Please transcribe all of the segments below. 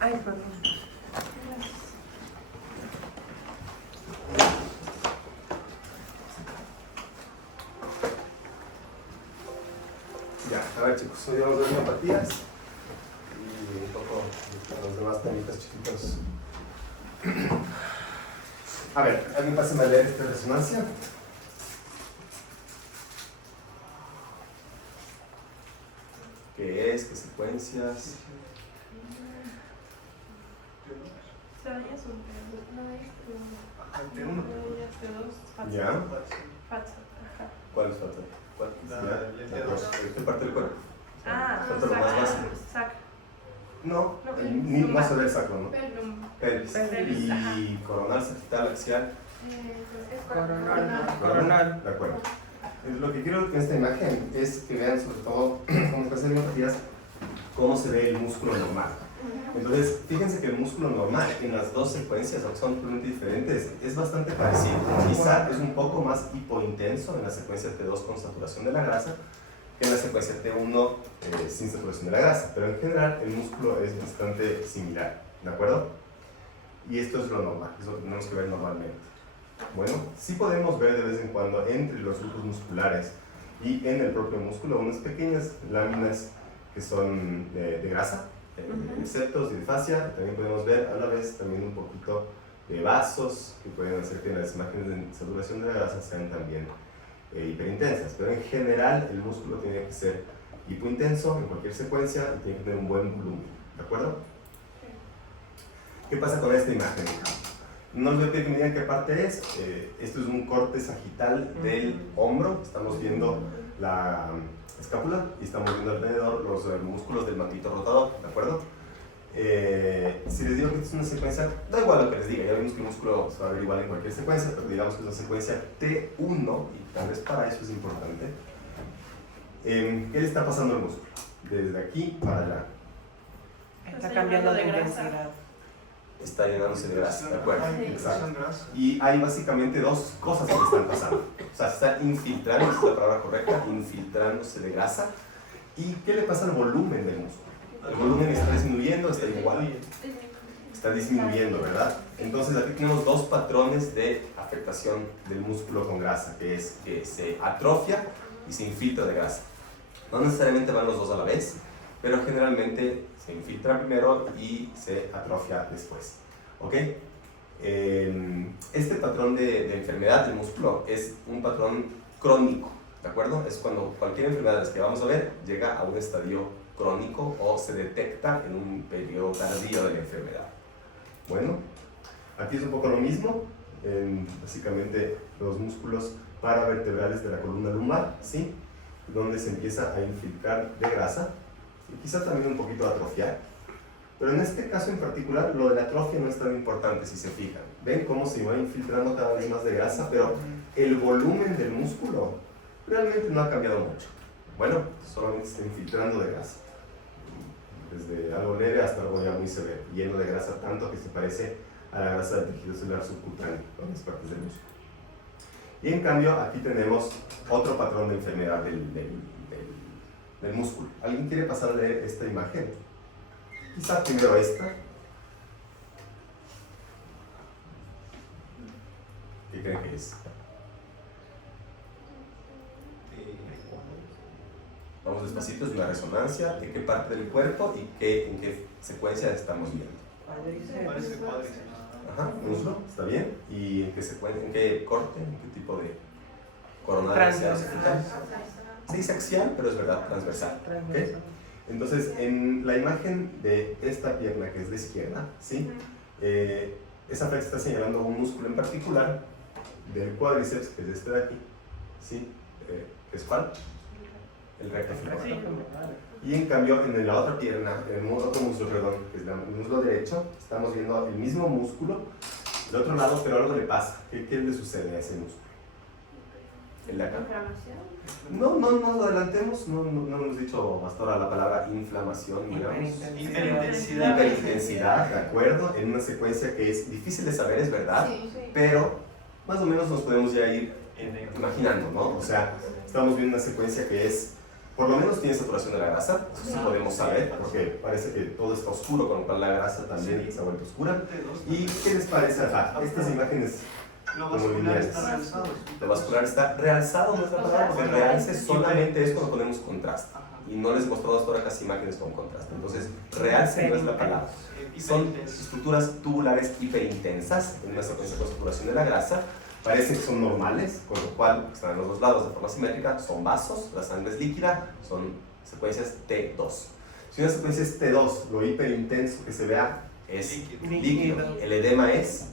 Ay, perdón. Ya, a ver chicos, hoy vamos a ver miopatías y un poco los demás temitas chiquitos. A ver, ¿alguien pásame a leer esta resonancia? ¿Qué es? ¿Qué secuencias? ¿Ya? ¿Cuál es falta? ¿Cuál? ¿Qué parte del cuerpo? ¿Cuánto lo más básico? No, ni más sobre el sacro, ¿no? Pelvis. Y coronal, sagital, axial. Coronal. De acuerdo. Lo que quiero con esta imagen es que vean sobre todo, como hacen miopatías, cómo se ve el músculo normal. Entonces, fíjense que el músculo normal en las dos secuencias, aunque son totalmente diferentes, es bastante parecido. Quizá es un poco más hipointenso en la secuencia T2 con saturación de la grasa que en la secuencia T1 sin saturación de la grasa, pero en general el músculo es bastante similar, ¿de acuerdo? Y esto es lo normal, es lo que tenemos que ver normalmente. Bueno, sí podemos ver de vez en cuando entre los grupos musculares y en el propio músculo unas pequeñas láminas que son de grasa, de septos y de fascia. También podemos ver a la vez también un poquito de vasos que pueden hacer que las imágenes de saturación de la grasa sean también hiperintensas, pero en general el músculo tiene que ser hipointenso en cualquier secuencia y tiene que tener un buen volumen, ¿de acuerdo? ¿Qué pasa con esta imagen? No les voy a pedir que me digan qué parte es. Esto es un corte sagital del hombro. Estamos viendo la escápula y estamos viendo alrededor los músculos del manguito rotador, ¿de acuerdo? Si les digo que esta es una secuencia, da igual lo que les diga, ya vimos que el músculo se va a ver igual en cualquier secuencia, pero digamos que es una secuencia T1 y tal vez para eso es importante. ¿Qué le está pasando al músculo? Desde aquí para allá. Está cambiando de intensidad. Está llenándose de grasa, ¿de acuerdo? Exacto. Y hay básicamente dos cosas que están pasando. O sea, se está infiltrando, esa es la palabra correcta, infiltrándose de grasa. ¿Y qué le pasa al volumen del músculo? El volumen está disminuyendo, está igual, está disminuyendo, ¿verdad? Entonces aquí tenemos dos patrones de afectación del músculo con grasa, que es que se atrofia y se infiltra de grasa. No necesariamente van los dos a la vez, pero generalmente se infiltra primero y se atrofia después, ¿ok? Este patrón de enfermedad del músculo es un patrón crónico, ¿de acuerdo? Es cuando cualquier enfermedad de las que vamos a ver llega a un estadio crónico o se detecta en un periodo tardío de la enfermedad. Bueno, aquí es un poco lo mismo, básicamente los músculos paravertebrales de la columna lumbar, ¿sí? Donde se empieza a infiltrar de grasa y quizá también un poquito a atrofiar, pero en este caso en particular lo de la atrofia no es tan importante si se fijan. Ven cómo se va infiltrando cada vez más de grasa, pero el volumen del músculo realmente no ha cambiado mucho. Bueno, solamente se está infiltrando de grasa, desde algo leve hasta algo ya muy severo, lleno de grasa tanto que se parece a la grasa del tejido celular subcutáneo, en las partes del músculo. Y en cambio aquí tenemos otro patrón de enfermedad del músculo. ¿Alguien quiere pasar a leer esta imagen? Quizá primero esta. ¿Qué creen que es? Vamos despacito, es una resonancia. ¿De qué parte del cuerpo y en qué secuencia estamos viendo? Parece cuádriceps. Ajá, muslo, está bien. ¿Y en qué secuencia, en qué corte, en qué tipo de coronal? Transversal. Se dice axial, pero es verdad, transversal. ¿Okay? Entonces, en la imagen de esta pierna que es de izquierda, ¿sí? Esa flecha está señalando un músculo en particular del cuádriceps, que es este de aquí, ¿sí? ¿Qué es cuál? El recto femoral. Y en cambio, en la otra pierna, en el otro muslo, perdón, que es el muslo derecho, estamos viendo el mismo músculo del otro lado, pero algo le pasa. ¿Qué le sucede a ese músculo? El de acá. Inflamación. No nos adelantemos, no hemos dicho hasta ahora la palabra inflamación, digamos. Hiperintensidad. Hiperintensidad, ¿de acuerdo? En una secuencia que es difícil de saber, es verdad, Sí. pero más o menos nos podemos ya ir imaginando, ¿no? O sea, estamos viendo una secuencia que es, por lo menos tiene saturación de la grasa, eso sí podemos saber, porque parece que todo está oscuro, con lo cual la grasa también se ha vuelto oscura. ¿Y qué les parece? Ajá, estas imágenes, Lo vascular está realzado. lo vascular está realzado, no es la palabra, porque realce solamente es cuando ponemos contraste. Y no les he mostrado hasta ahora casi imágenes con contraste. Entonces, realce no es la palabra. Son estructuras tubulares hiperintensas en una secuencia de saturación de la grasa. Parece que son normales, con lo cual están en los dos lados de forma simétrica, son vasos, la sangre es líquida, son secuencias T2. Si una secuencia es T2, lo hiperintenso que se vea es líquido. El edema es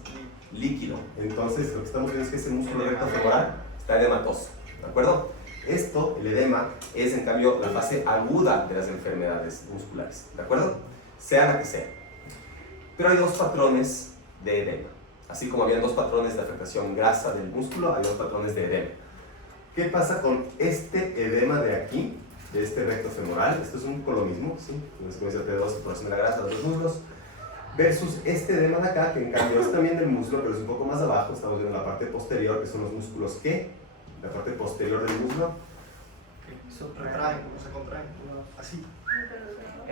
líquido. Entonces, lo que estamos viendo es que ese músculo recto femoral está edematoso, ¿de acuerdo? Esto, el edema, es en cambio la fase aguda de las enfermedades musculares, ¿de acuerdo? Sea la que sea. Pero hay dos patrones de edema. Así como había dos patrones de afectación grasa del músculo, hay dos patrones de edema. ¿Qué pasa con este edema de aquí, de este recto femoral? Esto es un poco lo mismo, ¿sí? Una secuencia T2, saturación de la grasa de los músculos, versus este edema de acá, que en cambio es también del músculo, pero es un poco más abajo. Estamos viendo la parte posterior, que son los músculos que, la parte posterior del músculo. Se retraen, se contraen. Así.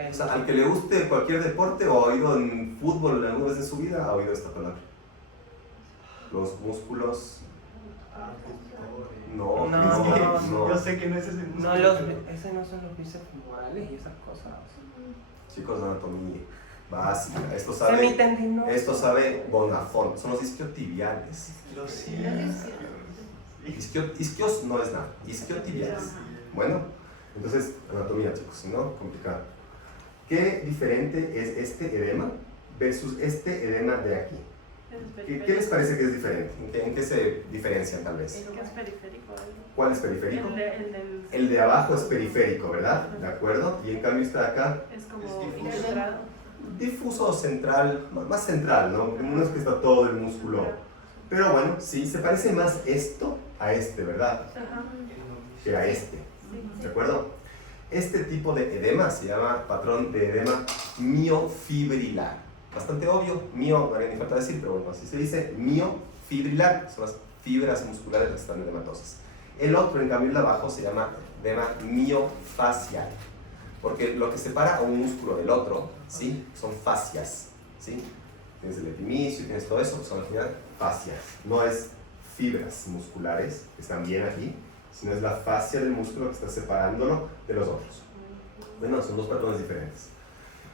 O sea, al que le guste cualquier deporte o ha oído en fútbol alguna vez en su vida, ha oído esta palabra. Los músculos. No. Yo sé que no es ese músculo. No, ese no son los bíceps femorales y esas cosas. Chicos de anatomía básica. Esto Semitendinoso. sabe Bonafont. Son los isquiotibiales. Los sí. Isquios no es nada. Isquiotibiales. Bueno, entonces, anatomía, chicos, si no, complicado. ¿Qué diferente es este edema versus este edema de aquí? ¿Qué les parece que es diferente? ¿En qué se diferencian tal vez? El que es periférico. ¿Cuál es periférico? El El de abajo es periférico, ¿verdad? ¿De acuerdo? Y en cambio está acá es como Es difuso. infiltrado. difuso central, más central, ¿no? No es que está todo el músculo. Pero bueno, sí, se parece más esto a este, ¿verdad? Ajá. Que a este. Sí. ¿De acuerdo? Este tipo de edema se llama patrón de edema miofibrilar. Bastante obvio, mio, no haría ni falta decir, pero bueno, así se dice, miofibrilar, son las fibras musculares que están edematosas. El otro, en cambio, el de abajo se llama edema miofascial, porque lo que separa a un músculo del otro, ¿sí? Son fascias, ¿sí? Tienes el epimicio, tienes todo eso, son al final fascias. No es fibras musculares que están bien aquí, sino es la fascia del músculo que está separándolo de los otros. Bueno, son dos patrones diferentes.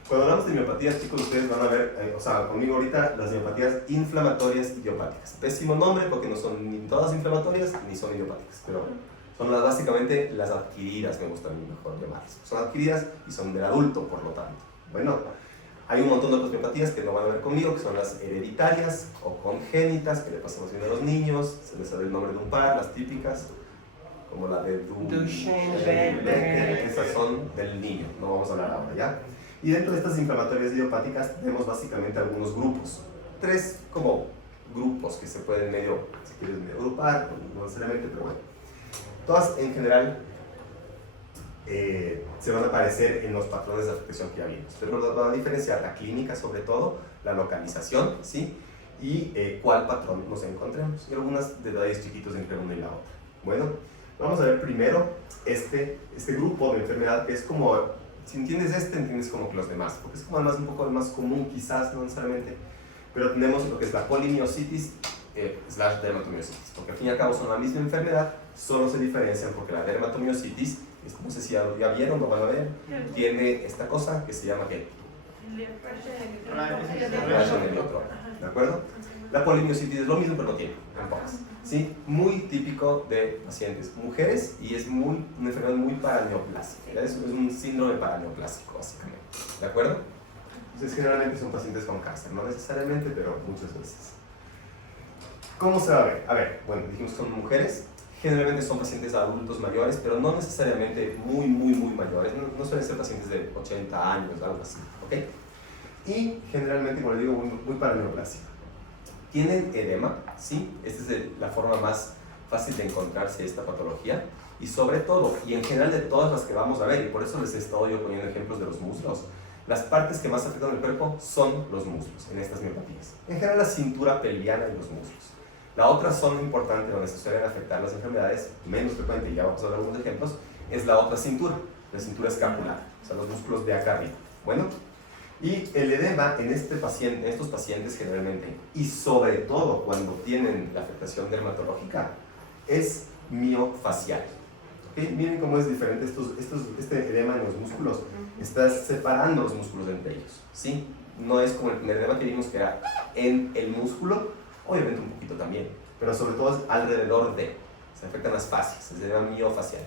Cuando hablamos de miopatías, chicos, ustedes van a ver, o sea, conmigo ahorita, las miopatías inflamatorias idiopáticas. Pésimo nombre porque no son ni todas inflamatorias ni son idiopáticas, pero son básicamente las adquiridas, me gusta a mí mejor llamarlas. Son adquiridas y son del adulto, por lo tanto. Bueno, hay un montón de otras miopatías que no van a ver conmigo, que son las hereditarias o congénitas, que le pasamos bien a los niños, se les sabe el nombre de un par, las típicas, como la de Duchenne, esas son del niño, no vamos a hablar ahora, ¿ya? Y dentro de estas inflamatorias idiopáticas tenemos básicamente algunos grupos, tres como grupos que se pueden medio, si quieres, medio agrupar, no necesariamente, pero bueno. Todas en general se van a aparecer en los patrones de afectación que ya vimos, pero nos van a diferenciar la clínica sobre todo, la localización, ¿sí? Y cuál patrón nos encontremos, y algunos detalles chiquitos entre una y la otra. Bueno, vamos a ver primero este grupo de enfermedad que es como, si entiendes entiendes como que los demás, porque es como además un poco más común quizás, no necesariamente, pero tenemos lo que es la polimiositis / dermatomiositis, porque al fin y al cabo son la misma enfermedad, solo se diferencian porque la dermatomiositis, es como si ya vieron, lo van a ver, tiene esta cosa que se llama ¿qué? Rayo neutrón, ¿de acuerdo? La polimiositis es lo mismo, pero no tiene, en pocas. ¿Sí? Muy típico de pacientes mujeres y es una enfermedad muy paraneoplásica. Es un síndrome paraneoplásico, básicamente. ¿De acuerdo? Entonces, generalmente son pacientes con cáncer, no necesariamente, pero muchas veces. ¿Cómo se va a ver? A ver, bueno, dijimos que son mujeres, generalmente son pacientes adultos mayores, pero no necesariamente muy mayores, no suelen ser pacientes de 80 años, algo así, ¿ok? Y generalmente, como les digo, muy paraneoplásica. Tienen edema, ¿sí? Esta es la forma más fácil de encontrarse esta patología y sobre todo, y en general de todas las que vamos a ver, y por eso les he estado yo poniendo ejemplos de los muslos, las partes que más afectan el cuerpo son los muslos en estas miopatías. En general la cintura pelviana y los muslos. La otra zona importante donde se suelen afectar las enfermedades, menos frecuente, y ya vamos a ver algunos ejemplos, es la otra cintura, la cintura escapular, o sea, los músculos de acá arriba. Bueno, y el edema en estos pacientes generalmente, y sobre todo cuando tienen la afectación dermatológica, es miofacial. ¿Okay? Miren cómo es diferente este edema en los músculos. Está separando los músculos entre ellos. ¿Sí? No es como el primer edema que vimos que era en el músculo, obviamente un poquito también, pero sobre todo es alrededor de. Se afectan las fascias, es edema miofacial.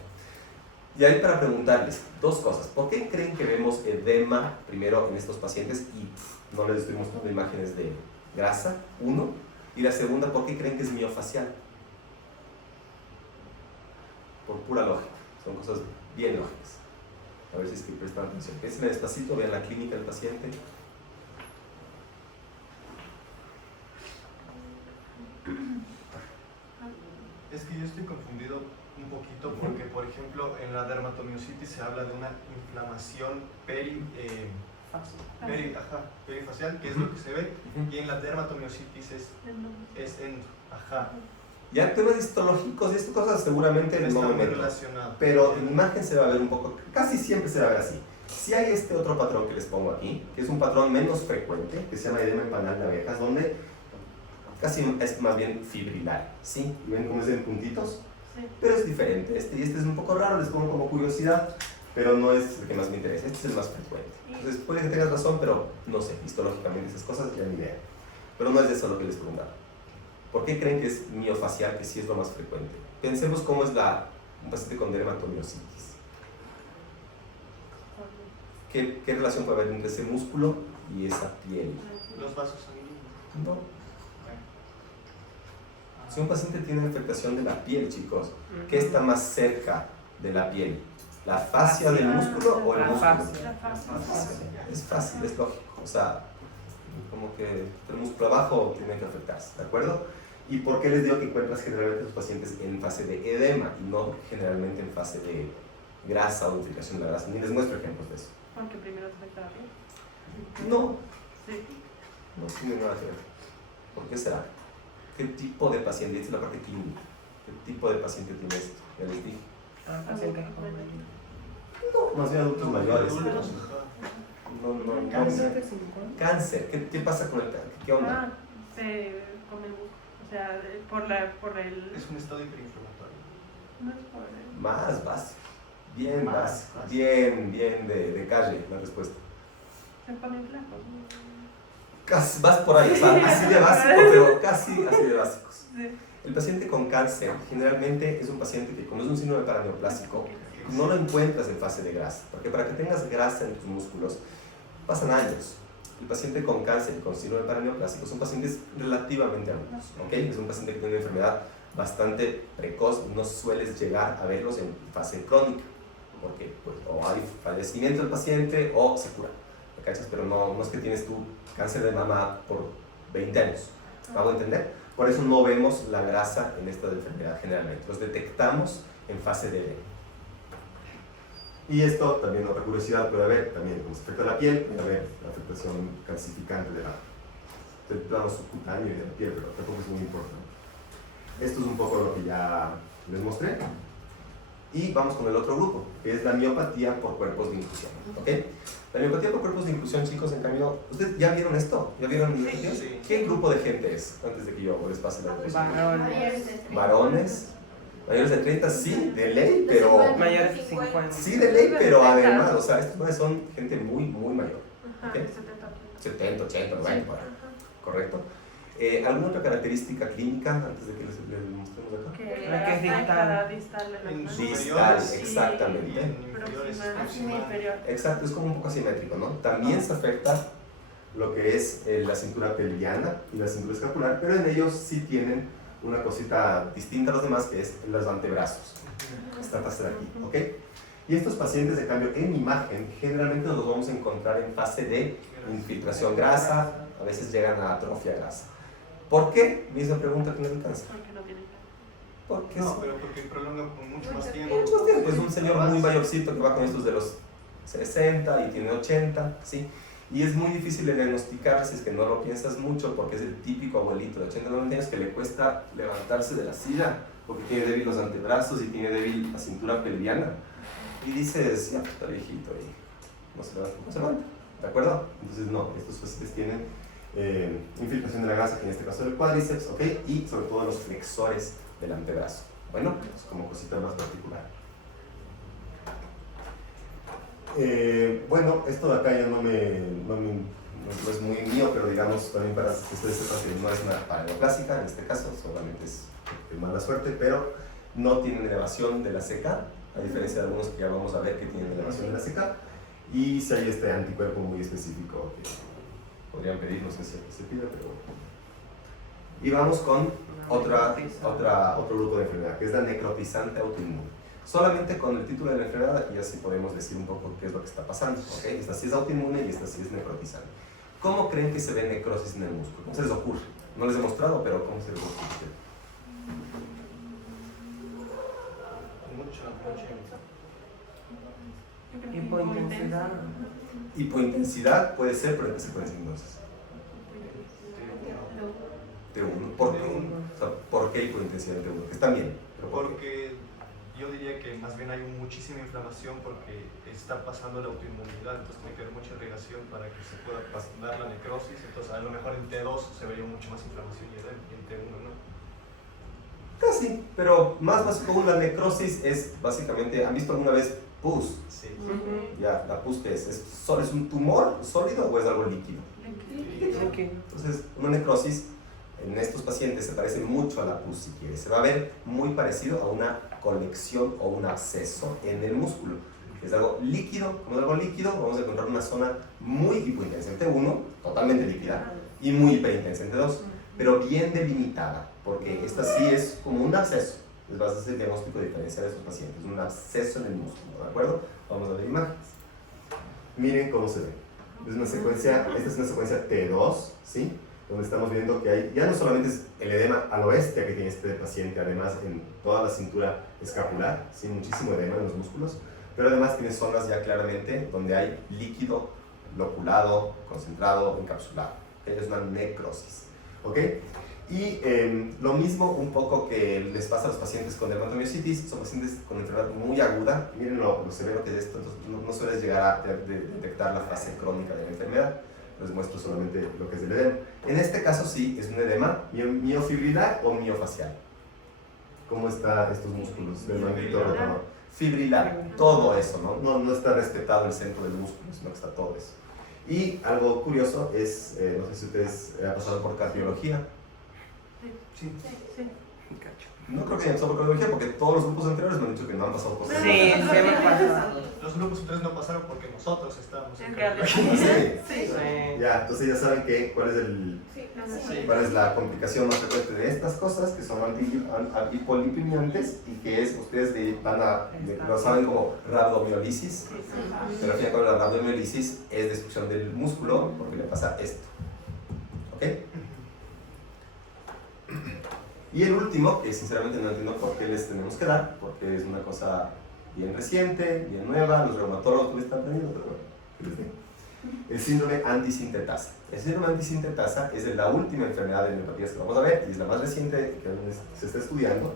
Y ahí para preguntarles dos cosas. ¿Por qué creen que vemos edema primero en estos pacientes y no les estoy mostrando imágenes de grasa? Uno. Y la segunda, ¿por qué creen que es miofacial? Por pura lógica. Son cosas bien lógicas. A ver si es que prestan atención. Piensen despacito, vean la clínica del paciente. Es que yo estoy confundido un poquito porque, por ejemplo, en la dermatomiositis se habla de una inflamación perifacial, que es lo que se ve, y en la dermatomiositis es endo. Ajá. Ya temas histológicos y estas cosas seguramente No no está me muy meto. relacionado. Pero en imagen se va a ver un poco, casi siempre se va a ver así. Si hay este otro patrón que les pongo aquí, que es un patrón menos frecuente, que se llama edema empanal de abejas, donde casi es más bien fibrilar, ¿sí? ¿Y ven cómo es en puntitos? Sí. Pero es diferente. Este es un poco raro, les pongo como curiosidad, pero no es el que más me interesa. Este es el más frecuente. Entonces puede que tengas razón, pero no sé, histológicamente esas cosas ya ni idea. Pero no es de eso lo que les preguntaba. ¿Por qué creen que es miofacial, que sí es lo más frecuente? Pensemos cómo es un paciente con dermatomiositis. ¿Qué relación puede haber entre ese músculo y esa piel? Los vasos sanguíneos. No. Si un paciente tiene afectación de la piel, chicos, ¿qué está más cerca de la piel? ¿La fascia del músculo o el La músculo? fascia. Es fácil, es lógico. O sea, como que el músculo abajo tiene que afectarse, ¿de acuerdo? ¿Y por qué les digo que encuentras generalmente a los pacientes en fase de edema y no generalmente en fase de grasa o infiltración de la grasa? Ni les muestro ejemplos de eso. Porque primero te afecta la piel. No, Sí. no tiene nada que ver. ¿Por qué será? ¿Qué tipo de paciente? Esta es la parte clínica. ¿Qué tipo de paciente tiene esto? Ya les dije. Pacientes con No, más bien adultos mayores. Adultos, No. Cáncer. Cáncer. ¿Qué pasa con el cáncer? ¿Qué onda? Ah, se come mucho. O sea, por el. Es un estado hiperinflamatorio. No es por el. Más básico. Bien Más básico. básico. Bien de calle la respuesta. Se ponen flacos. Casi vas por ahí, o sea, así de básico, pero casi así de básicos. Sí. El paciente con cáncer generalmente es un paciente que cuando es un síndrome paraneoplásico no lo encuentras en fase de grasa, porque para que tengas grasa en tus músculos pasan años. El paciente con cáncer y con síndrome paraneoplásico son pacientes relativamente adultos, ¿ok? Es un paciente que tiene una enfermedad bastante precoz, no sueles llegar a verlos en fase crónica, porque pues, o hay fallecimiento del paciente o se cura, ¿me cachas? Pero no es que tienes tú cáncer de mama por 20 años, ¿me hago entender? Por eso no vemos la grasa en esta enfermedad generalmente, los detectamos en fase de edema. Y esto también, otra curiosidad, puede haber también como se afecta la piel, puede haber la afectación calcificante del plano subcutáneo y de la piel, pero tampoco es muy importante. Esto es un poco lo que ya les mostré. Y vamos con el otro grupo, que es la miopatía por cuerpos de inclusión. ¿Ok? La miopatía por cuerpos de inclusión, chicos, en cambio, ¿ustedes ya vieron esto? ¿Ya vieron mi video? Sí. ¿Qué grupo de gente es? Antes de que yo les pase la presentación. varones. Varones, mayores de 30, sí, de ley, pero... Mayores de 50. Sí, de ley, pero además, o sea, estos manes son gente muy mayor. Ajá, ¿Ok? 70. 70, 80, 90, por ahí. ¿Correcto? ¿Alguna otra característica clínica antes de que les mostremos acá? Que La que es distal. distal en la En mano. Distal, Sí. Y exactamente. en inferiores Próxima, proximal. inferior. Exacto, es como un poco asimétrico, ¿no? También se afecta lo que es la cintura pelviana y la cintura escapular, pero en ellos sí tienen una cosita distinta a los demás, que es los antebrazos. Esta parte de aquí, ¿ok? Y estos pacientes, de cambio, en imagen, generalmente nos los vamos a encontrar en fase de infiltración grasa, a veces llegan a atrofia grasa. ¿Por qué? Misma pregunta que en el cáncer. Porque no tienen Porque No, pero porque prolonga por mucho más tiempo. mucho tiempo. Es un señor muy mayorcito que va con estos de los 60 y tiene 80, ¿sí? Y es muy difícil de diagnosticar si es que no lo piensas mucho, porque es el típico abuelito de 80 90 años que le cuesta levantarse de la silla porque tiene débil los antebrazos y tiene débil la cintura pelviana. Y dices, ya, está viejito y no se levanta, ¿de acuerdo? Entonces no, estos pacientes tienen infiltración de la grasa, que en este caso del cuádriceps, ¿ok? Y sobre todo los flexores del antebrazo. Bueno, es como cosita más particular. Bueno, esto de acá ya no es muy mío, pero digamos también para que ustedes sepan que no es una paleoclásica en este caso, solamente es de mala suerte, pero no tienen elevación de la CK, a diferencia de algunos que ya vamos a ver que tienen elevación de la CK, y si hay este anticuerpo muy específico que podrían pedir, no sé si aquí se pide, pero bueno. Y vamos con otro grupo de enfermedad, que es la necrotizante autoinmune. Solamente con el título de la enfermedad aquí ya sí podemos decir un poco qué es lo que está pasando, ¿ok? Esta sí es autoinmune y esta sí es necrotizante. ¿Cómo creen que se ve necrosis en el músculo? ¿Cómo se les ocurre? No les he mostrado, pero ¿cómo se les ocurre? Hipointensidad. Hipointensidad puede ser, pero ¿en qué secuencia entonces? T1. ¿Por qué? O sea, ¿por qué hipointensidad en T1? Que están bien. Pero ¿por qué? Porque yo diría que más bien hay muchísima inflamación porque está pasando la autoinmunidad, entonces tiene que haber mucha irrigación para que se pueda dar la necrosis, entonces a lo mejor en T2 se vería mucho más inflamación y en T1 no. Casi, pero más básico aún, la necrosis es básicamente, ¿han visto alguna vez pus? Sí. Ya, la pus ¿qué es? ¿Es un tumor sólido o es algo líquido? Líquido. Entonces, una necrosis en estos pacientes se parece mucho a la pus, si quieres. Se va a ver muy parecido a una colección o un absceso en el músculo. Es algo líquido, como es algo líquido, vamos a encontrar una zona muy hipointensa en T1, totalmente líquida, y muy hiperintensa en T2, pero bien delimitada, porque esta sí es como un absceso. Les vas a hacer el diagnóstico diferencial de estos pacientes, un absceso en el músculo, ¿de acuerdo? Vamos a ver imágenes. Miren cómo se ve. Es una secuencia, esta es una secuencia T2, ¿sí? Donde estamos viendo que hay, ya no solamente es el edema al oeste que tiene este paciente, además en toda la cintura escapular, ¿sí? Muchísimo edema en los músculos, pero además tiene zonas ya claramente donde hay líquido loculado, concentrado, encapsulado, ¿okay? Es una necrosis, ¿ok? Y lo mismo un poco que les pasa a los pacientes con dermatomiositis, son pacientes con enfermedad muy aguda, miren lo severo que es esto, entonces no sueles llegar a detectar la fase crónica de la enfermedad. Les muestro solamente lo que es el edema. En este caso sí, es un edema miofibrilar o miofacial. ¿Cómo están estos músculos del manguito rotador? Fibrilar, todo eso, no está respetado el centro del músculo, sino que está todo eso. Y algo curioso es, no sé si ustedes han pasado por cardiología. Sí. No creo que hayan pasado por cardiología porque todos los grupos anteriores me han dicho que no han pasado por Sí, cardiología. sí me pasa. Los grupos ustedes no pasaron porque nosotros estábamos en En cardiología. Sí. Sí. Ya, entonces ya saben cuál es la complicación más frecuente de estas cosas, que son hipolipemiantes y que es, ustedes lo saben como rabdomiolisis, pero al fin y al cabo la rabdomiolisis es destrucción del músculo porque le pasa esto. ¿Ok? Y el último, que sinceramente no entiendo por qué les tenemos que dar, porque es una cosa bien reciente, bien nueva, los reumatólogos lo están aprendiendo, pero bueno, que les den. El síndrome antisintetasa. El síndrome antisintetasa es la última enfermedad de miopatías que vamos a ver y es la más reciente que se está estudiando.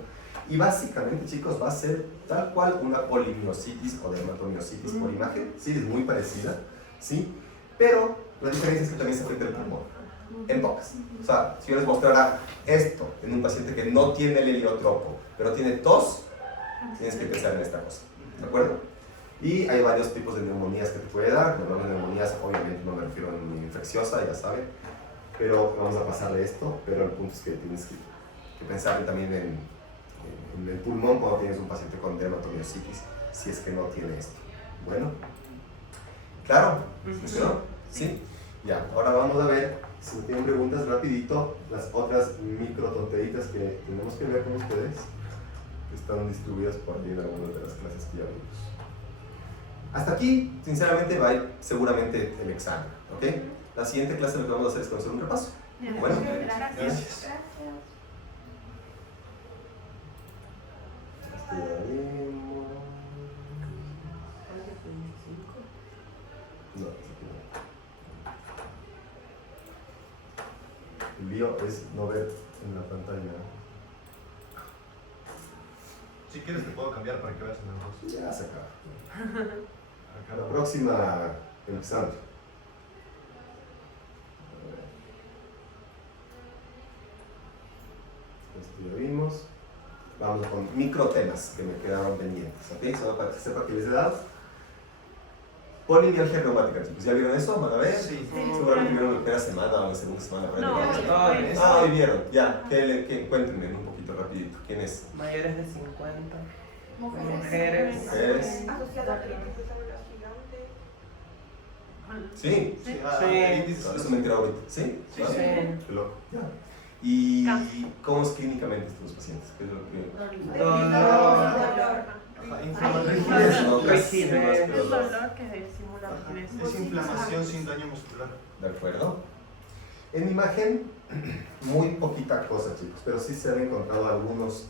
Y básicamente, chicos, va a ser tal cual una polimiositis o dermatomiositis por imagen. Sí, es muy parecida, ¿sí? Pero la diferencia es que también se afecta el pulmón. En pocas. O sea, si yo les mostrara esto en un paciente que no tiene el heliotropo, pero tiene tos, tienes que pensar en esta cosa. ¿De acuerdo? Y hay varios tipos de neumonías que te puede dar. Cuando hablo de neumonías, obviamente no me refiero a una infecciosa, ya saben. Pero vamos a pasar de esto. Pero el punto es que tienes que pensar también en el pulmón cuando tienes un paciente con dermatomiositis, si es que no tiene esto. Bueno, ¿claro? ¿Funcionó? ¿Sí? Ya, ahora vamos a ver, si tienen preguntas, rapidito, las otras micro tonteritas que tenemos que ver con ustedes, que están distribuidas por ahí en algunas de las clases que ya vimos. Hasta aquí, sinceramente, va a ir seguramente el examen, ¿ok? La siguiente clase lo que vamos a hacer es conocer un repaso. Bueno, Gracias. es no ver en la pantalla. Si quieres te puedo cambiar para que veas en las dos. Ya se acaba. Acá La no. próxima, empezando. Esto ya vimos. Vamos con microtemas que me quedaron pendientes, ¿ok? Solo para que sepa que les he dado. Polimialgia reumática, chicos. ¿Ya vieron eso? ¿Van a ver? Sí. Seguramente vieron la primera semana o la segunda semana. por ahí. No, Ah, hoy vieron. Ya, cuéntenme un poquito rapidito. ¿Quién es? Mayores de 50. Mujeres. Mujeres. Asociada a críticos de células gigantes. Sí. Sí, Sí. el índice Eso me he enterado ahorita. ¿Sí? Sí, ¿Vale? Sí. Qué loco. Ya. ¿Y cómo es clínicamente estos pacientes? ¿Qué es lo que...? Dolor. Ajá, inflamación. Rigidez, ¿no? Rigidez. Es dolor que simula rigidez. Es inflamación sin daño muscular. ¿De acuerdo? En imagen, muy poquita cosa, chicos, pero sí se han encontrado algunos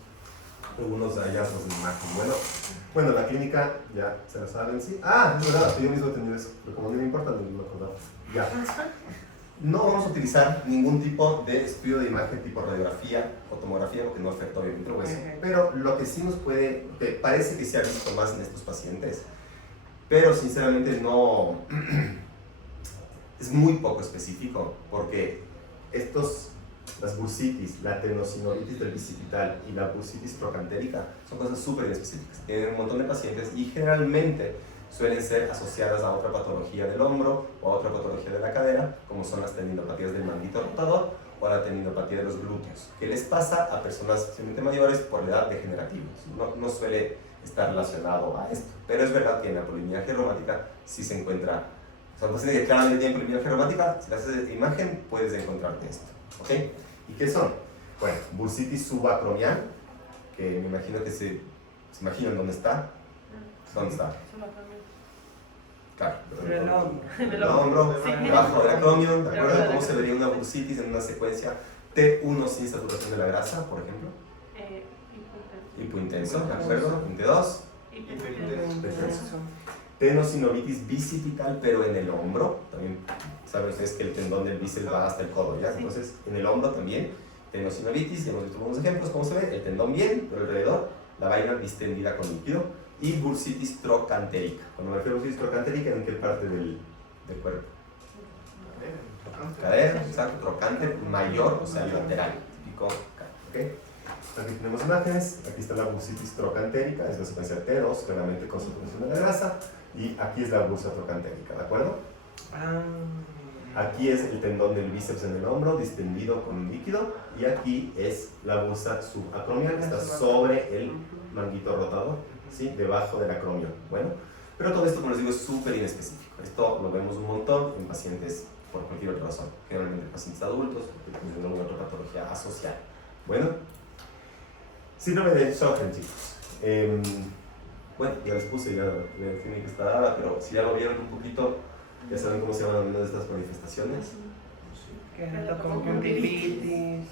hallazgos en imagen. Bueno, la clínica ya se la saben, sí. Ah, es verdad, yo mismo he tenido eso, pero como no me importa, no me acordaba. Ya. No vamos a utilizar ningún tipo de estudio de imagen tipo radiografía o tomografía, porque no afecta obviamente el hueso. Pero lo que sí nos puede, que parece que se ha visto más en estos pacientes, pero sinceramente no, es muy poco específico, porque las bursitis, la tenosinolitis del bicipital y la bursitis trocantérica son cosas súper específicas. Tienen un montón de pacientes y generalmente suelen ser asociadas a otra patología del hombro o a otra patología de la cadera, como son las tendinopatías del manguito rotador o la tendinopatía de los glúteos, que les pasa a personas especialmente mayores por la edad degenerativa. No suele estar relacionado a esto, pero es verdad que en la polimialgia reumática sí se encuentra. O sea, pacientes que claramente tienen polimialgia reumática, si le haces imagen puedes encontrarte esto, ¿ok? ¿Y qué son? Bueno, bursitis subacromial, que me imagino que se imaginan dónde está. ¿Dónde está? Claro, En el hombro. en el hombro, Sí. debajo del acromion, ¿de acuerdo? Debajo del ¿Cómo se acromion. vería una bursitis en una secuencia T1 sin saturación de la grasa, por ejemplo? Hipointenso, ¿de acuerdo? En T2, Hipertenso. tenosinovitis bicipital, pero en el hombro. También saben ustedes que el tendón del bíceps va hasta el codo, ¿ya? Sí. Entonces, en el hombro también, tenosinovitis, ya hemos visto algunos ejemplos, ¿cómo se ve? El tendón bien, pero alrededor, la vaina distendida con líquido. Y bursitis trocantérica. Cuando me refiero a bursitis trocantérica, ¿en qué parte del cuerpo? Cadera, exacto, trocánter mayor, o sea, lateral, típico, ¿ok? Aquí tenemos imágenes, aquí está la bursitis trocantérica, es la secuencia T2, claramente con saturación de la grasa, y aquí es la bursa trocantérica, ¿de acuerdo? Aquí es el tendón del bíceps en el hombro, distendido con líquido, y aquí es la bursa subacromial, que está sobre el manguito rotador, ¿sí? Debajo del acromion. Bueno, pero todo esto, como les digo, es súper inespecífico. Esto lo vemos un montón en pacientes por cualquier otra razón, generalmente pacientes adultos, que tienen alguna otra patología asociada. Bueno, síndrome de Sjögren, chicos. Bueno, ya les puse, ya la clínica está dada, pero si ya lo vieron un poquito, ya saben cómo se llaman algunas de estas manifestaciones. Que es la conjuntivitis.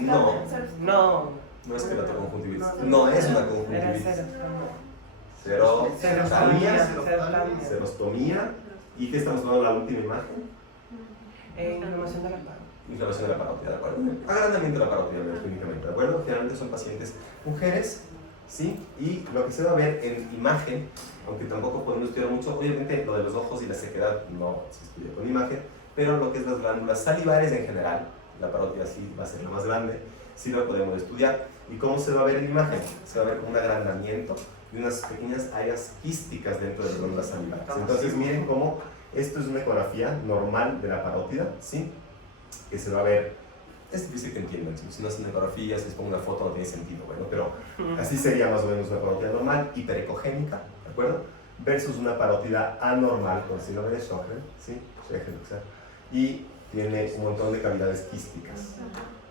No. No. No es queratoconjuntivitis, no es una Era conjuntivitis. serostomía. Serostomía. ¿Y qué estamos hablando en la última imagen? Inflamación de la pata. Inflamación de la parótida, ¿de acuerdo? Agrandamiento de la parótida, clínicamente, ¿de acuerdo? Generalmente son pacientes mujeres, ¿sí? Y lo que se va a ver en imagen, aunque tampoco podemos estudiar mucho, obviamente lo de los ojos y la sequedad no se estudia con imagen, pero lo que es las glándulas salivares en general, la parótida sí va a ser la más grande, sí lo podemos estudiar. ¿Y cómo se va a ver en imagen? Se va a ver como un agrandamiento de unas pequeñas áreas quísticas dentro de las glándulas salivares. Entonces miren cómo esto es una ecografía normal de la parótida, ¿sí? Que se va a ver, es difícil que entiendan, si no es una ecografía, si les pongo una foto no tiene sentido, bueno, pero así sería más o menos una parótida normal, hiperecogénica, ¿de acuerdo? Versus una parótida anormal con síndrome de Sjögren, ¿sí? Sjögren, o sea, y tiene un montón de cavidades quísticas.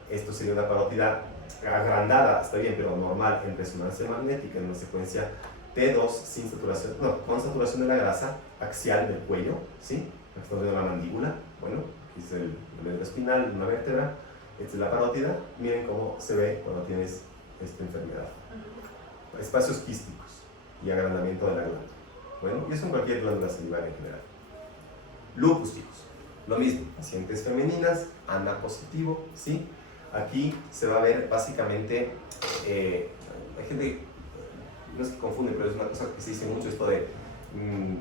Esto sería una parótida agrandada, está bien, pero normal en resonancia magnética en una secuencia T2 sin saturación, no, con saturación de la grasa axial del cuello, ¿sí? Estamos viendo la mandíbula, bueno, aquí es el medio espinal, una vértebra, esta es la parótida, miren cómo se ve cuando tienes esta enfermedad. Espacios quísticos y agrandamiento de la glándula. Bueno, y eso en cualquier glándula salivar en general. Lupus, chicos. Lo mismo, pacientes femeninas, ANA positivo, ¿sí? Aquí se va a ver básicamente, hay gente, no es que confunde, pero es una cosa que se dice mucho, esto de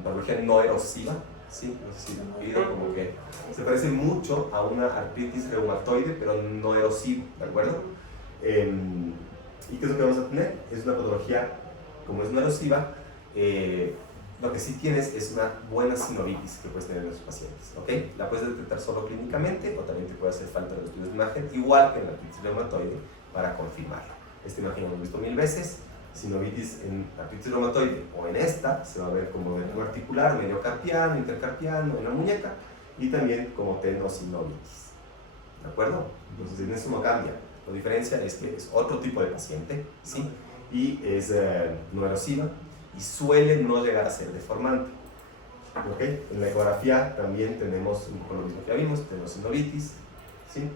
patología no erosiva, ¿sí? No sé si lo han oído, como que se parece mucho a una artritis reumatoide, pero no erosiva, ¿de acuerdo? ¿Y qué es lo que vamos a tener? Es una patología, como es no erosiva, lo que sí tienes es una buena sinovitis que puedes tener en los pacientes, ¿ok? La puedes detectar solo clínicamente o también te puede hacer falta de los estudios de imagen, igual que en la artritis reumatoide, para confirmarla. Esta imagen la hemos visto 1000 veces. Sinovitis en artritis reumatoide o en esta se va a ver como nervio articular, medio carpiano, intercarpiano en la muñeca y también como tenosinovitis, ¿de acuerdo? Entonces en eso no cambia. La diferencia es que es otro tipo de paciente, ¿sí? Y es no erosiva y suele no llegar a ser deformante. ¿Ok? En la ecografía también tenemos un poco lo mismo que ya vimos, tenosinovitis, ¿sí?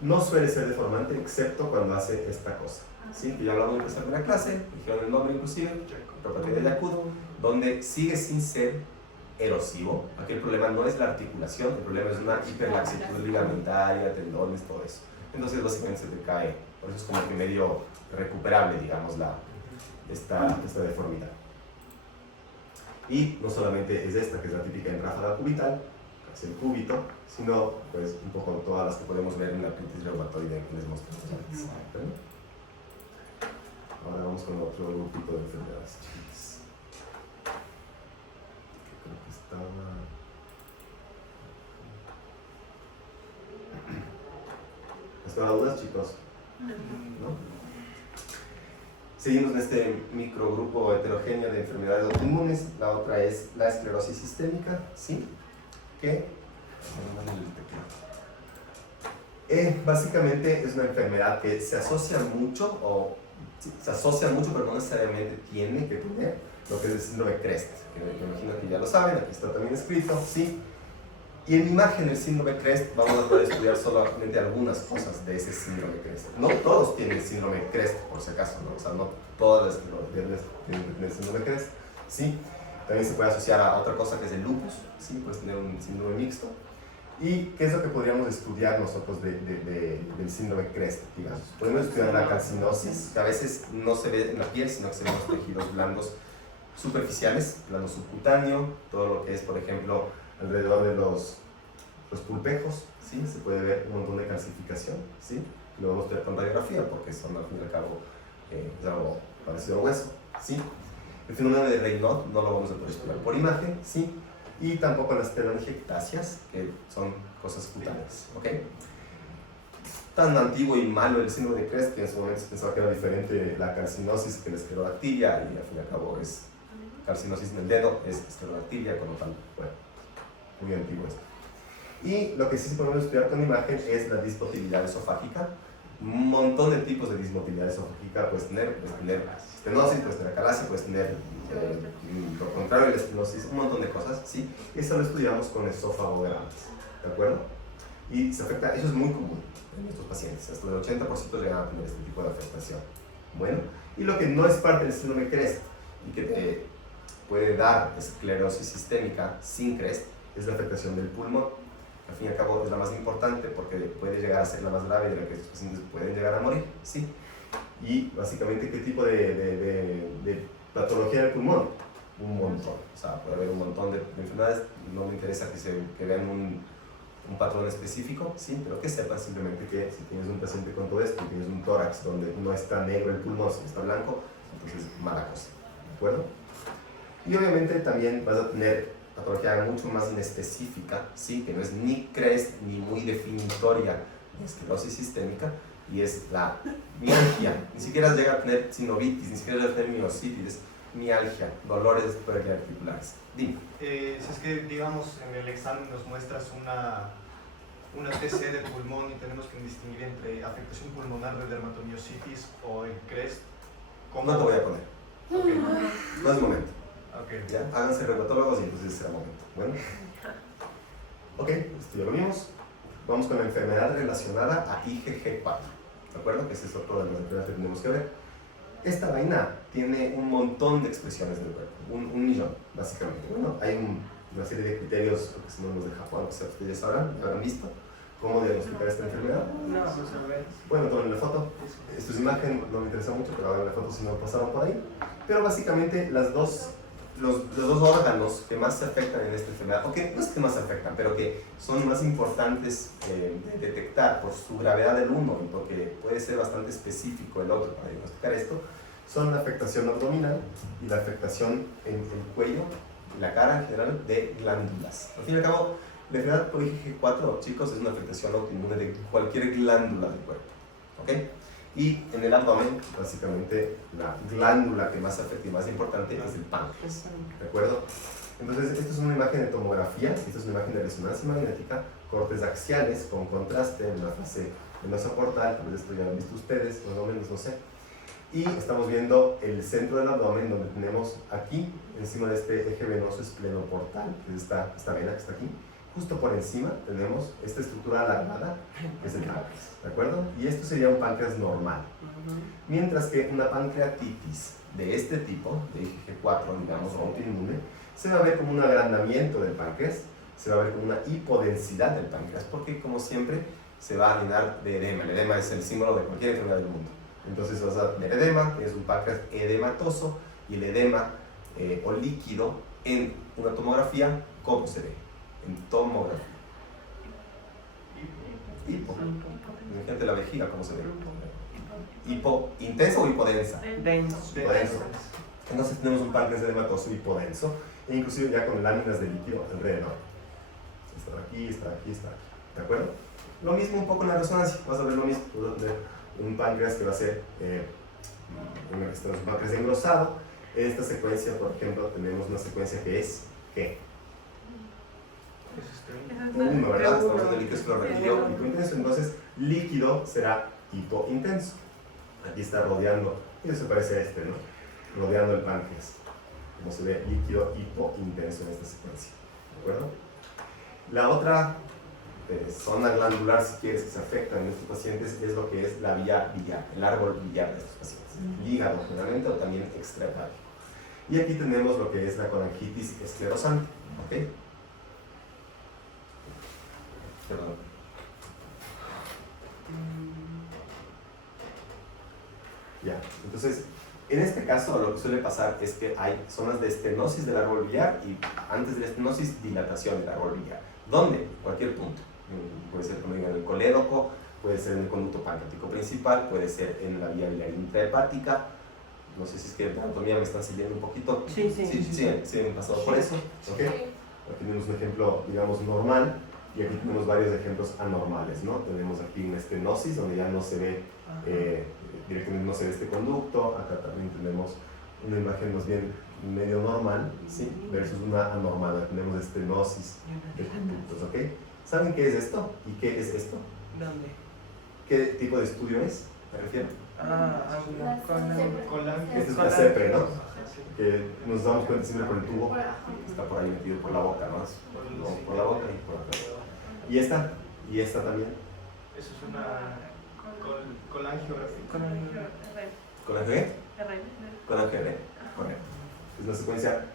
No suele ser deformante excepto cuando hace esta cosa, ¿sí? Que ya hablamos de empezar la clase, dijeron el nombre inclusive, propatía de Yakudo, donde sigue sin ser erosivo. Aquí el problema no es la articulación, el problema es una hiperlaxitud ligamentaria, tendones, todo eso. Entonces básicamente se te cae, por eso es como que medio recuperable, digamos, esta deformidad. Y no solamente es esta, que es la típica entráfala cubital, que es el cúbito, sino pues un poco todas las que podemos ver en la artritis reumatoide que les mostramos antes. Ahora vamos con otro grupito de enfermedades chiquitas. Creo que estaba... ¿Están dudas, chicos? ¿No? Seguimos en este microgrupo heterogéneo de enfermedades autoinmunes. La otra es la esclerosis sistémica, ¿sí? Que básicamente es una enfermedad que se asocia mucho, pero no necesariamente tiene que tener lo que es el síndrome de CREST, que me imagino que ya lo saben, aquí está también escrito, ¿sí? Y en imagen del síndrome de CREST vamos a poder estudiar solamente algunas cosas de ese síndrome de CREST. No todos tienen síndrome de CREST, por si acaso, ¿no? O sea, no todas las esclerosis tienen el síndrome de CREST, ¿sí? También se puede asociar a otra cosa que es el lupus, ¿sí? Puedes tener un síndrome mixto. ¿Y qué es lo que podríamos estudiar nosotros del síndrome de CREST, digamos? Podemos estudiar la calcinosis, que a veces no se ve en la piel, sino que se ven los tejidos blandos superficiales, plano subcutáneo, todo lo que es, por ejemplo, alrededor de los pulpejos, ¿sí? Se puede ver un montón de calcificación, ¿sí? Lo vamos a estudiar con radiografía, porque son al fin y al cabo es algo parecido a hueso, ¿sí? El fenómeno de Raynaud no lo vamos a poder estudiar por imagen, ¿sí? Y tampoco las telangiectasias, que son cosas cutáneas, ¿ok? Tan antiguo y malo el síndrome de CREST que en su momento se pensaba que era diferente la calcinosis que la esclerodactilia, y al fin y al cabo es calcinosis en el dedo, es esclerodactilia, con lo tal, bueno, muy antiguo esto. Y lo que sí podemos estudiar con imagen es la dismotilidad esofágica. Un montón de tipos de dismotilidad esofágica puedes tener estenosis, puedes tener acalasia, puedes tener lo contrario de la estenosis, un montón de cosas, ¿sí? Eso lo estudiamos con esófago grande, ¿de acuerdo? Y se afecta, eso es muy común en estos pacientes, hasta el 80% llegan a tener este tipo de afectación. Bueno, y lo que no es parte del síndrome CREST y que te puede dar esclerosis sistémica sin CREST es la afectación del pulmón. Al fin y al cabo es la más importante porque puede llegar a ser la más grave de la que estos pacientes pueden llegar a morir, ¿sí? Y básicamente, ¿qué tipo de patología del pulmón? Un montón, o sea, puede haber un montón de enfermedades, no me interesa que vean un patrón específico, ¿sí? Pero que sepan simplemente que si tienes un paciente con todo esto y tienes un tórax donde no está negro el pulmón, sino está blanco, entonces mala cosa, ¿de acuerdo? Y obviamente también vas a tener patología mucho más inespecífica, ¿sí? Que no es ni CREST ni muy definitoria de esclerosis sistémica, y es la mialgia. Ni siquiera llega a tener sinovitis, ni siquiera llega a tener miositis, mialgia, dolores articulares. Dime. Si es que, digamos, en el examen nos muestras una TC de pulmón y tenemos que distinguir entre afectación pulmonar de dermatomiositis o el CREST, ¿cómo? No te voy a poner. Okay. No es momento. Okay. ¿Ya? Háganse reumatólogos y entonces será momento. Bueno. Ok, esto ya lo vimos. Vamos con la enfermedad relacionada a IgG4. ¿De acuerdo? Que ese es otro de las enfermedades que tenemos que ver. Esta vaina tiene un montón de expresiones del cuerpo. Un millón, básicamente. Bueno, hay una serie de criterios, que son los de Japón, que ustedes habrán visto, cómo diagnosticar esta enfermedad. No, vamos a ver. Bueno, tomen la foto. Esto es imagen, no me interesa mucho, pero ahora la foto si no pasaron por ahí. Pero básicamente los dos órganos que más se afectan en esta enfermedad, o que no es que más se afectan, pero que son más importantes de detectar por su gravedad del uno y porque puede ser bastante específico el otro para diagnosticar esto, son la afectación abdominal y la afectación en el cuello y la cara en general de glándulas. Al fin y al cabo, la enfermedad por IgG4, chicos, es una afectación autoinmune de cualquier glándula del cuerpo. ¿Ok? Y en el abdomen, básicamente, la glándula que más afecta y más importante es el páncreas. ¿De acuerdo? Entonces, esto es una imagen de tomografía, esto es una imagen de resonancia magnética, cortes axiales con contraste en la fase venosa portal, tal vez esto ya lo han visto ustedes, más o menos, no sé. Y estamos viendo el centro del abdomen, donde tenemos aquí, encima de este eje venoso esplenoportal, que es esta vena que está aquí. Justo por encima tenemos esta estructura alargada, que es el páncreas, ¿de acuerdo? Y esto sería un páncreas normal. Mientras que una pancreatitis de este tipo, de IgG4, digamos, autoinmune, se va a ver como un agrandamiento del páncreas, se va a ver como una hipodensidad del páncreas, porque como siempre se va a llenar de edema. El edema es el símbolo de cualquier enfermedad del mundo. Entonces vas a tener edema, es un páncreas edematoso, y el edema o líquido en una tomografía, ¿cómo se ve? En tomografía. Hipo. Imagínate la vejiga, ¿cómo se ve? Hipo, ¿intenso o hipodensa? Denso. Hipodenso. Entonces tenemos un páncreas edematoso hipodenso, e inclusive ya con láminas de líquido alrededor. Está aquí, está aquí, está aquí. ¿De acuerdo? Lo mismo un poco en la resonancia. Vas a ver lo mismo. Vas a tener un páncreas que va a ser un páncreas engrosado. En esta secuencia, por ejemplo, tenemos una secuencia que es ¿qué? Uno, ¿verdad? Estamos en el líquido esclerorretídeo hipointenso. Entonces, líquido será hipointenso. Aquí está rodeando, y eso se parece a este, ¿no? Rodeando el páncreas. Como se ve, líquido hipointenso en esta secuencia. ¿De acuerdo? La otra zona glandular, si quieres, que se afecta en estos pacientes es lo que es la vía biliar, el árbol biliar de estos pacientes. El hígado, generalmente, o también extrahepático. Y aquí tenemos lo que es la colangitis esclerosante. ¿Ok? Perdón. Ya, entonces, en este caso lo que suele pasar es que hay zonas de estenosis del árbol biliar y antes de la estenosis, dilatación del árbol biliar. ¿Dónde? Cualquier punto. Puede ser, como digo, en el colédoco, puede ser en el conducto pancreático principal, puede ser en la vía biliar intrahepática. No sé si es que la anatomía me están siguiendo un poquito. Sí, me he pasado por eso. ¿Okay? Aquí tenemos un ejemplo, digamos, normal. Y aquí tenemos varios ejemplos anormales, ¿no? Tenemos aquí una estenosis, donde ya no se ve, directamente no se ve este conducto. Acá también tenemos una imagen más bien medio normal, ¿sí? Versus una anormal. Tenemos estenosis de conductos, ¿ok? ¿Saben qué es esto? ¿Y qué es esto? ¿Dónde? ¿Qué tipo de estudio es? ¿Me refiero? Este es la CEPRE, ¿no? Que nos damos cuenta siempre por el tubo, está por ahí metido por la boca, ¿no? Por la boca y por atrás. ¿Y esta? ¿Y esta también? Eso es una colangiografía. ¿Colangiografía? Colangiografía, correcto. Es una secuencia,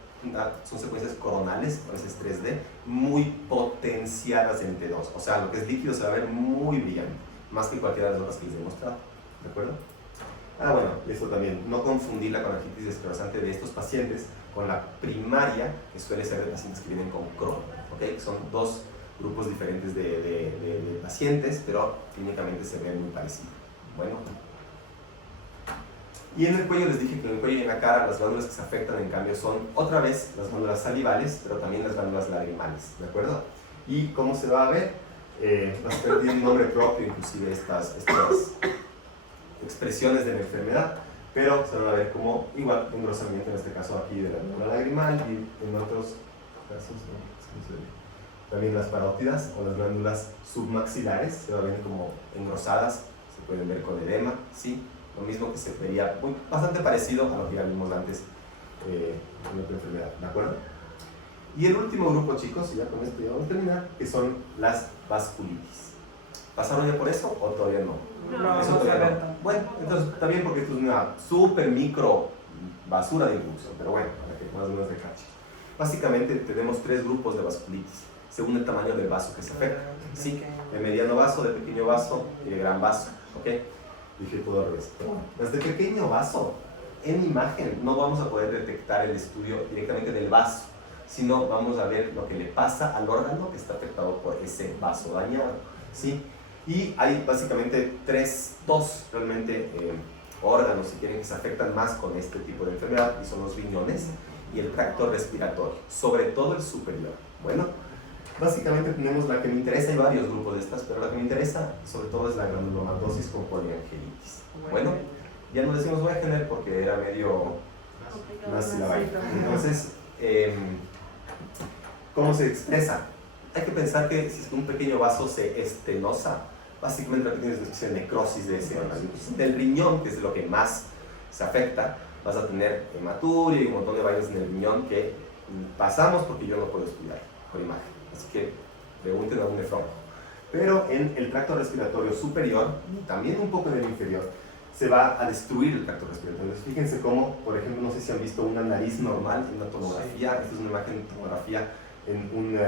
son secuencias coronales, a veces 3D, muy potenciadas en T2. O sea, lo que es líquido se va a ver muy brillante, más que cualquiera de las otras que les he mostrado. ¿De acuerdo? Bueno, esto también, no confundir la colangitis esclerosante de estos pacientes con la primaria, que suele ser de pacientes que vienen con Crohn. ¿Okay? Son dos grupos diferentes de pacientes, pero clínicamente se ven muy parecidos. Bueno. Y en el cuello les dije que en el cuello y en la cara las glándulas que se afectan en cambio son otra vez las glándulas salivales, pero también las glándulas lagrimales, ¿de acuerdo? ¿Y cómo se va a ver? Va a tener un nombre propio, inclusive estas expresiones de la enfermedad, pero se van a ver como igual engrosamiento, en este caso aquí de la glándula lagrimal y en otros casos, ¿no? También las parótidas o las glándulas submaxilares se van a ver como engrosadas, se pueden ver con edema, ¿sí? Lo mismo que se vería bastante parecido a lo que ya vimos antes en otra enfermedad, ¿de acuerdo? Y el último grupo, chicos, y ya con esto ya vamos a terminar, que son las vasculitis. ¿Pasaron ya por eso o todavía no? No, Eso no todavía se ve. Bueno, entonces está bien porque esto es una súper micro basura de incluso, pero bueno, para que más o menos de cache. Básicamente tenemos tres grupos de vasculitis, según el tamaño del vaso que se afecta. Sí, de mediano vaso, de pequeño vaso y de gran vaso. ¿Ok? Dije todo al revés. Desde pequeño vaso, en imagen, no vamos a poder detectar el estudio directamente del vaso, sino vamos a ver lo que le pasa al órgano que está afectado por ese vaso dañado. ¿Sí? Y hay básicamente dos realmente órganos, si quieren, que se afectan más con este tipo de enfermedad, y son los riñones y el tracto respiratorio, sobre todo el superior. Bueno, básicamente tenemos la que me interesa, hay varios grupos de estas, pero la que me interesa sobre todo es la granulomatosis con poliangelitis. Bueno, ya no decimos Wegener porque era medio nasilabaico. Entonces, ¿cómo se expresa? Hay que pensar que si un pequeño vaso se estenosa, básicamente lo que tienes es una especie de necrosis de ese órgano. Del riñón, que es lo que más se afecta, vas a tener hematuria y un montón de vainas en el riñón que pasamos porque yo no puedo estudiar por imagen. Así que pregunten a un nefrólogo. Pero en el tracto respiratorio superior, también un poco en el inferior, se va a destruir el tracto respiratorio. Entonces, fíjense cómo, por ejemplo, no sé si han visto una nariz normal en una tomografía. Esta es una imagen de tomografía en un,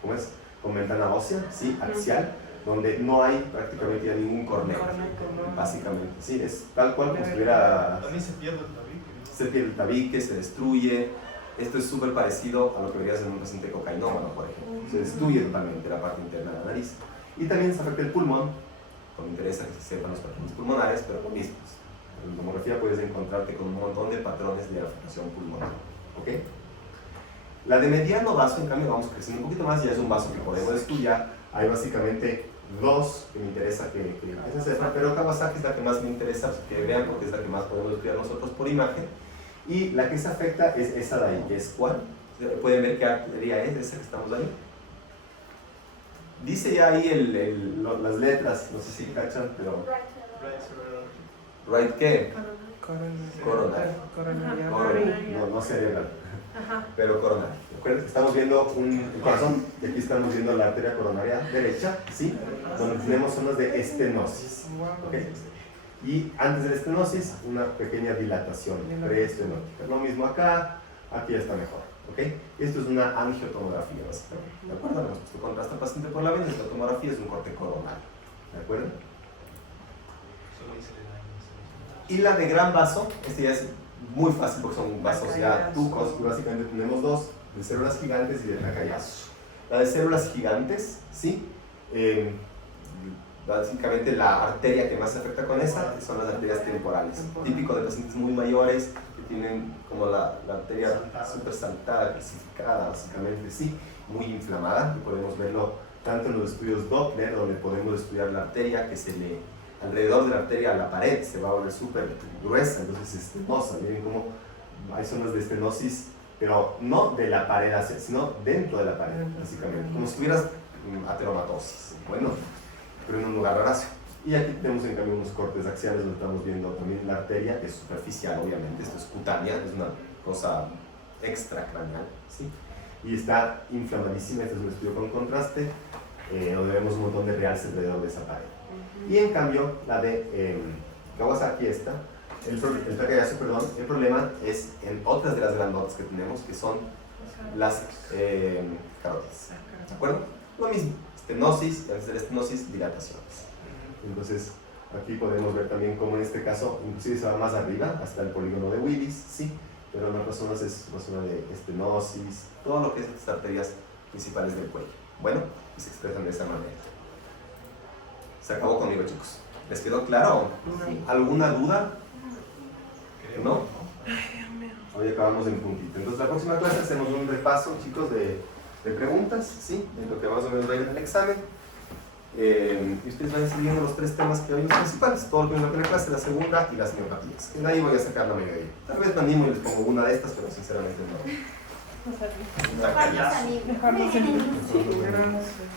¿cómo es? Con ventana ósea, ¿sí? Axial, donde no hay prácticamente ya ningún corneo, básicamente. Sí, es tal cual como si hubiera... También se pierde el tabique, ¿no? Se pierde el tabique, se destruye. Esto es súper parecido a lo que verías en un paciente cocainómano, por ejemplo. Se destruye totalmente la parte interna de la nariz. Y también se afecta el pulmón, con interés a que se sepan los patrones pulmonares, pero con mismos. En la tomografía puedes encontrarte con un montón de patrones de afectación pulmonar. ¿Ok? La de mediano vaso, en cambio, vamos creciendo un poquito más, ya es un vaso que podemos estudiar. Hay básicamente dos que me interesa que se sepan, pero Kawasaki es la que más me interesa que vean porque es la que más podemos estudiar nosotros por imagen. Y la que se afecta es esa de ahí, que es ¿cuál? Pueden ver qué arteria es, esa que estamos ahí. Dice ya ahí las letras, no sé si cachan, pero... ¿Right qué? Coronario. No cerebral, pero coronario. ¿Recuerden? Estamos viendo el corazón y aquí estamos viendo la arteria coronaria derecha, ¿sí? Donde tenemos zonas de estenosis. ¿Okay? Y antes de la estenosis, una pequeña dilatación preestenótica. Lo mismo acá, aquí ya está mejor. ¿Okay? Esto es una angiotomografía, básicamente. ¿De acuerdo? Hemos puesto contraste al paciente por la vena, la tomografía es un corte coronal. ¿De acuerdo? Y la de gran vaso, este ya es muy fácil porque son vasos ya tucos, y básicamente tenemos dos, de células gigantes y de tracayazo. La de células gigantes, ¿sí? Básicamente la arteria que más se afecta con esa son las arterias temporales, típico de pacientes muy mayores que tienen como la arteria súper saltada, calcificada, básicamente, sí, muy inflamada, y podemos verlo tanto en los estudios Doppler, donde podemos estudiar la arteria que se le, alrededor de la arteria a la pared, se va a volver súper gruesa, entonces estenosa. Miren cómo hay zonas de estenosis, pero no de la pared hacia, sino dentro de la pared, básicamente, como si tuvieras ateromatosis. Bueno, pero en un lugar raráceo. Y aquí tenemos en cambio unos cortes axiales donde estamos viendo también la arteria, que es superficial, obviamente, esto es cutánea, es una cosa extracraneal, ¿sí? Y está inflamadísima, este es un estudio con contraste, donde vemos un montón de realces alrededor de esa pared. Y en cambio, la de Kawasaki esta, el tracayazo, perdón, el problema es en otras de las grandotas que tenemos, que son las carótidas. ¿De acuerdo? Lo mismo. Estenosis, y antes de la estenosis, dilataciones. Entonces, aquí podemos ver también cómo en este caso, inclusive se va más arriba, hasta el polígono de Willis, sí, pero en otras zonas es una zona de estenosis, todo lo que es estas arterias principales del cuello. Bueno, y se expresan de esa manera. Se acabó conmigo, chicos. ¿Les quedó claro? ¿Alguna duda? ¿No? Hoy acabamos en puntito. Entonces, la próxima clase hacemos un repaso, chicos, de preguntas, ¿sí? De lo que más o menos va a ir en el examen. Y ustedes van siguiendo los tres temas que hoy son principales, todo lo que es la primera clase, la segunda y las miopatías. De ahí voy a sacar la mediodía. Tal vez me animo y les pongo una de estas, pero sinceramente no. Mejor nos animamos.